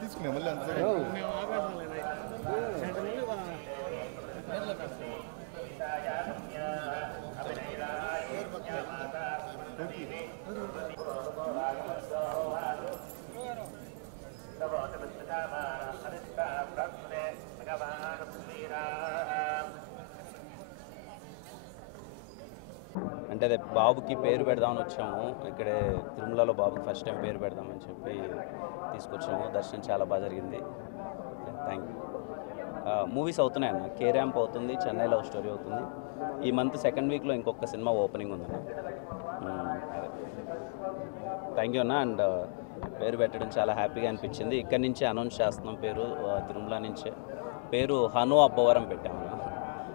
తీసుకునే మళ్ళీ అంత అంటే అదే బాబుకి పేరు పెడదామని వచ్చాము. ఇక్కడే తిరుమలలో బాబుకి ఫస్ట్ టైం పేరు పెడదామని చెప్పి తీసుకొచ్చాము. దర్శనం చాలా బాగా జరిగింది. Thank you. మూవీస్ అవుతున్నాయి అన్న. కే ర్యాంప్ అవుతుంది, చెన్నై లవ్ స్టోరీ అవుతుంది. ఈ మంత్ సెకండ్ వీక్లో ఇంకొక సినిమా ఓపెనింగ్ ఉందన్న. థ్యాంక్ యూ అన్న. అండ్ పేరు పెట్టడం చాలా హ్యాపీగా అనిపించింది. ఇక్కడి నుంచే అనౌన్స్ చేస్తున్నాం పేరు, తిరుమల నుంచే. పేరు హను అబ్బవరం పెట్టామన్న.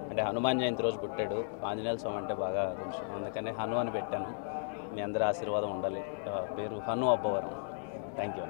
అంటే హనుమాన్ జయంతి రోజు పుట్టాడు. ఆంజనేయ స్వామి అంటే బాగా కొంచెం, అందుకనే హను అని పెట్టాను. మీ అందరి ఆశీర్వాదం ఉండాలి. పేరు హను అబ్బవరం. Thank you.